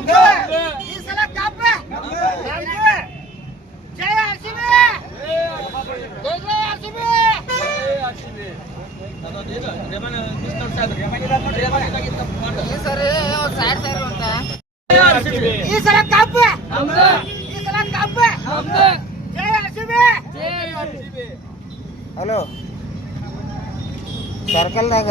ಈ ಸಲ ಕಬ್ಬ ಈ ಸಲ ಕಬ್ಬ ಜಯ ಹಸಿಬೆ ಹಲೋ ಸರ್ಕಲ್ನಾಗ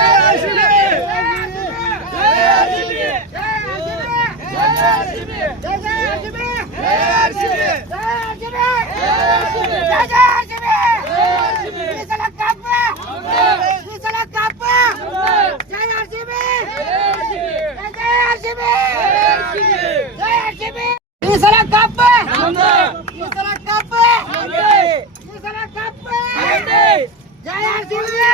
brasileiro!